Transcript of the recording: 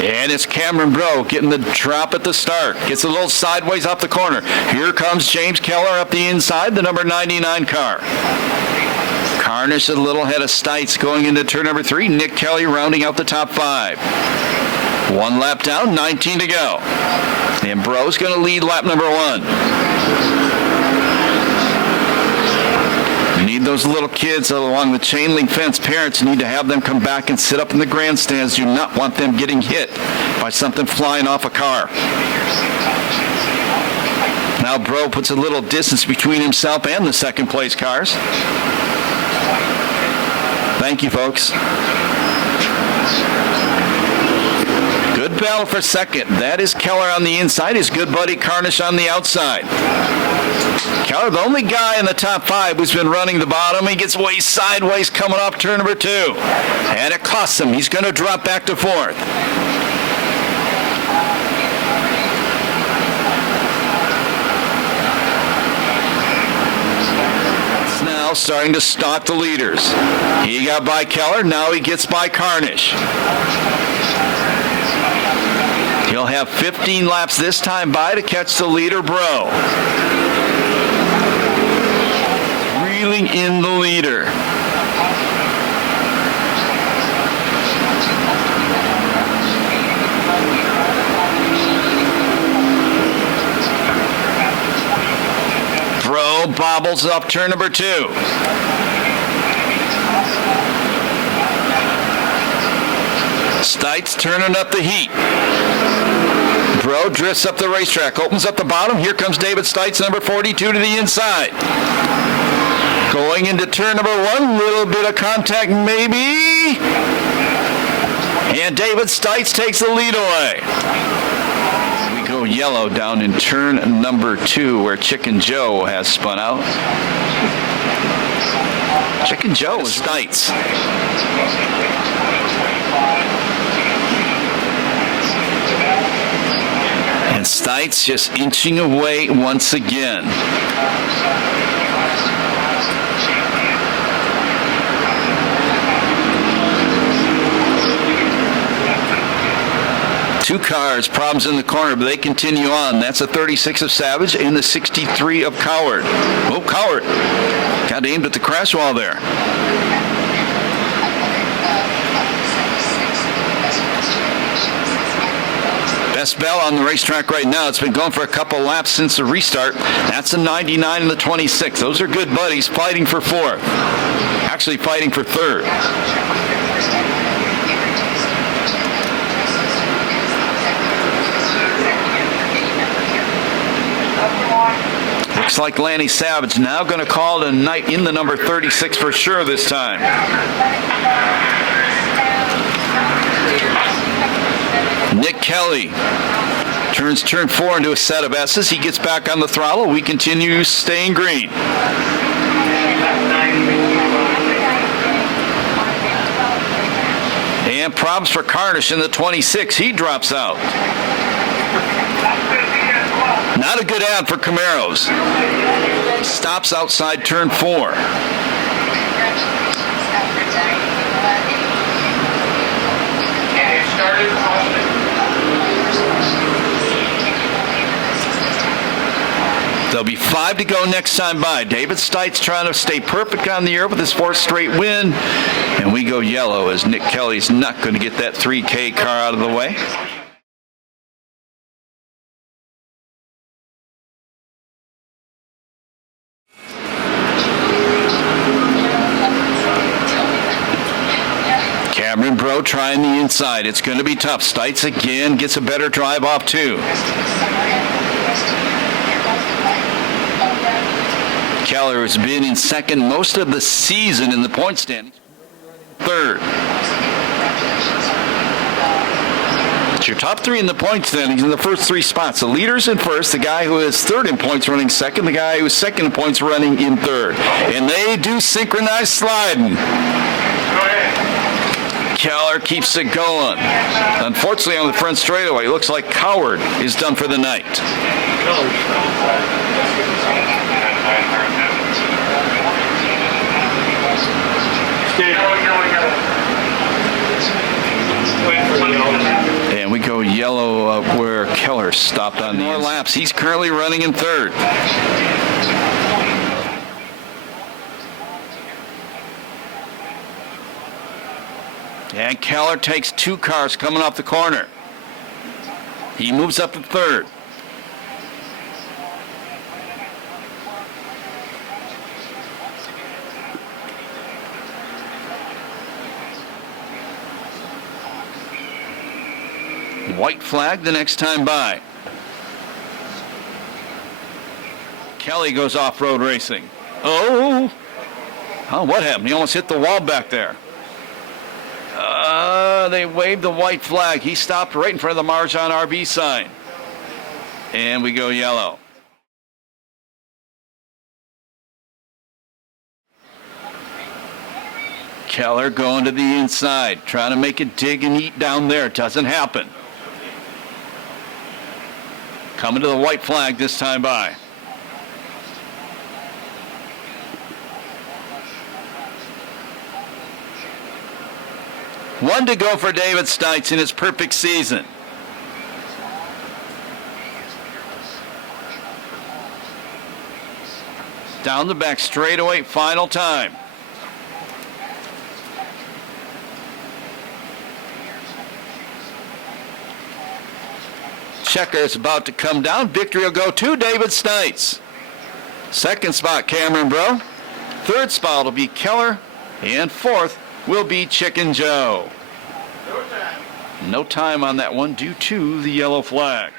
And it's Cameron Bro getting the drop at the start. Gets a little sideways off the corner. Here comes James Keller up the inside, the number 99 car. Carnish a little head of Stites going into turn number 3. Nick Kelly rounding out the top 5. 1 lap down, 19 to go. And Bro's going to lead lap number 1. You need those little kids along the chain link fence. Parents need to have them come back and sit up in the grandstands. You do not want them getting hit by something flying off a car. Now Bro puts a little distance between himself and the second place cars. Thank you, folks. Good battle for second. That is Keller on the inside. His good buddy Carnish on the outside. Keller, the only guy in the top 5 who's been running the bottom. He gets way sideways coming off turn number 2. And it costs him. He's going to drop back to 4th. It's now starting to stalk the leaders. He got by Keller. Now he gets by Carnish. He'll have 15 laps this time by to catch the leader, Bro. Reeling in the leader. Bro bobbles up turn number 2. Stites turning up the heat. Bro drifts up the racetrack, opens up the bottom. Here comes David Stites, number 42, to the inside. Going into turn number 1, little bit of contact maybe. And David Stites takes the lead away. We go yellow down in turn number 2 where Chicken Joe has spun out. Chicken Joe is Stites. And Stites just inching away once again. Two cars, problems in the corner, but they continue on. That's a 36 of Savage and the 63 of Coward. Oh, Coward got aimed at the crash wall there. Best Bell on the racetrack right now. It's been going for a couple laps since the restart. That's the 99 and the 26. Those are good buddies fighting for 4th. Actually fighting for 3rd. Looks like Lanny Savage now going to call it a night in the number 36 for sure this time. Nick Kelly turns turn 4 into a set of S's. He gets back on the throttle. We continue staying green. And problems for Carnish in the 26. He drops out. Not a good ad for Camaros. He stops outside turn 4. There'll be 5 to go next time by. David Stites trying to stay perfect on the air with his 4th straight win. And we go yellow as Nick Kelly's not going to get that 3K car out of the way. Cameron Bro trying the inside. It's going to be tough. Stites again gets a better drive off too. Keller has been in second most of the season in the point standings. 3rd. It's your top 3 in the point standings in the first 3 spots. The leader's in 1st, the guy who is 3rd in points running 2nd, the guy who is 2nd in points running in 3rd. And they do synchronized sliding. Keller keeps it going. Unfortunately, on the front straightaway, it looks like Coward is done for the night. And we yellow where Keller stopped on more laps. He's currently running in third. And Keller takes 2 cars coming off the corner. He moves up to third. White flag the next time by. Kelly goes off-road racing. Oh, what happened? He almost hit the wall back there. They waved the white flag. He stopped right in front of the Marjan RB sign. And we go yellow. Keller going to the inside, trying to make it dig and eat down there. It doesn't happen. Coming to the white flag this time by. One to go for David Stites in his perfect season. Down the back straightaway, final time. Checker is about to come down. Victory will go to David Stites. Second spot, Cameron Bro. Third spot will be Keller. And fourth will be Chicken Joe. No time on that one due to the yellow flags.